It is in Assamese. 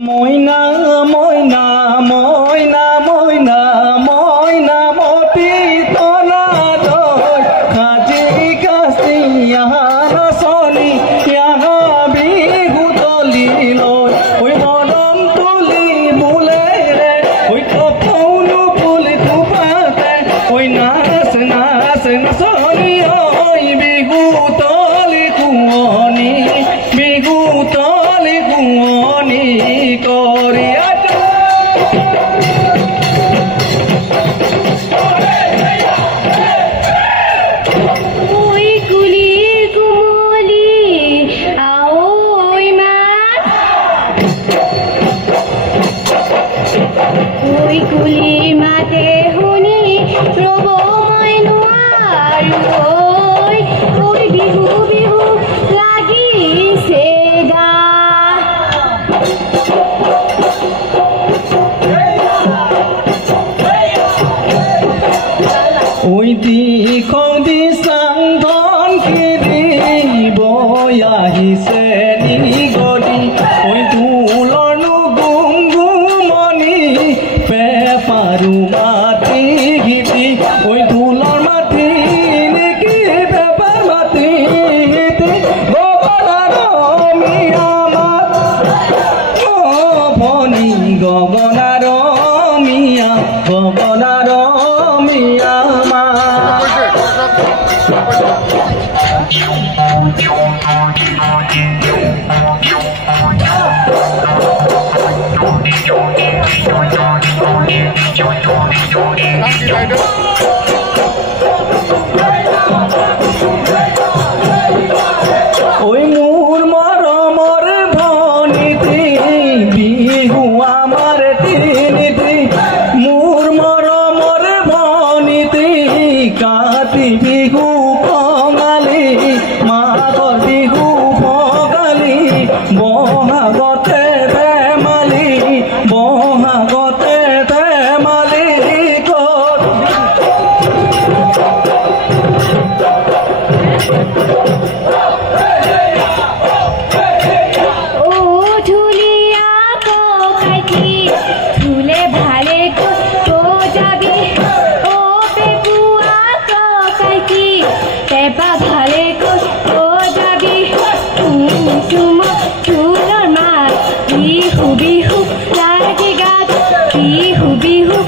মইনা মইনা মইনা মইনা মইনা মতি তনা দই খাজি কাছি ইয়ার সনি ইয়াহা বিহু তলি লই ওই মনম তুলি বুলে রে ওই কপৌনু ফুলি তুপাতে ওই নাচ নাচ নাচনি ওই বিহু তলি কুঁৱনি বিহু তলি কুঁৱনি কুলি মাতে শুনি ৰব মই নোৱাৰো ঐ বিহু বিহু লাগিছে গা ওই দিখন দিচাং ধন খেদি বৈ আহিছে নিগলি ওই তুলনো গুম গুমনি পেপাৰু মাটি হিতি ওই তুলৰ মাটি নেকি পেপাৰ মাটি হিতি গগনাৰ মিয়া মাত ভনী গগনাৰ মিয়া গগনাৰ মিয়া ওই মোৰ মৰমৰ ভনীতি বিহু আমাৰ তিনিতি মোৰ মৰমৰ ভনীতি কাতি বিহু কঙালি মাঘৰ বিহু ভগালি বহাগতে ধেমালি বহাগতে ধেমালি বিহু বিহু লাগি গাত বিহু বিহু